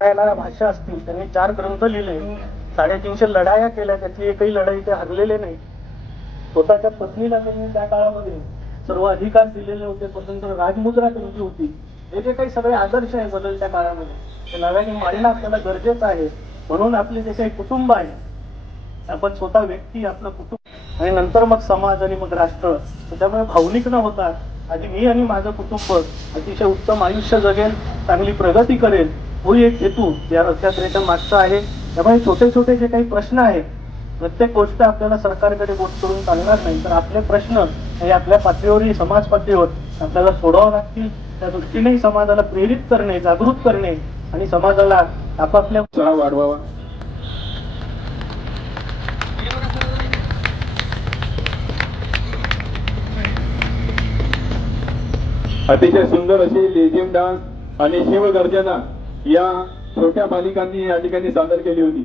येणाऱ्या भाषा असतील, त्यांनी 4 ग्रंथ लिहिले, 350 लढाया केल्या, त्यातली एकही लढाई ते हरलेले नाही. स्वतःच्या पत्नीला त्यांनी त्या काळामध्ये सर्व अधिकार दिलेले होते, स्वतंत्र राजमुद्रा त्यांची होती. हे जे काही सगळे आदर्श आहे बदलत्या काळामध्ये ते नव्याने मांडणं आपल्याला गरजेचं आहे. म्हणून आपले जे काही कुटुंब आहे, आपण स्वतः व्यक्ती, आपलं कुटुंब आणि नंतर मग समाज आणि मग राष्ट्र. त्यामुळे भावनिक न होता आधी मी आणि माझं कुटुंब अतिशय उत्तम आयुष्य जगेल, चांगली प्रगती करेल, तो एक हेतू या रथयात्रेच्या मागचा आहे. त्यामुळे छोटे छोटे जे काही प्रश्न आहेत, प्रत्येक गोष्ट आपल्याला सरकारकडे बोट करून चालणार नाही, तर आपले प्रश्न हे आपल्या पातळीवर, समाज पातळीवर आपल्याला सोडावे लागतील. त्या दृष्टीने समाजाला प्रेरित करणे, जागृत करणे आणि समाजाला आपापल्या वाढवावा. अतिशय सुंदर अशी लेझिम डान्स आणि शिवगर्जना या छोट्या बालिकांनी या ठिकाणी सादर केली होती.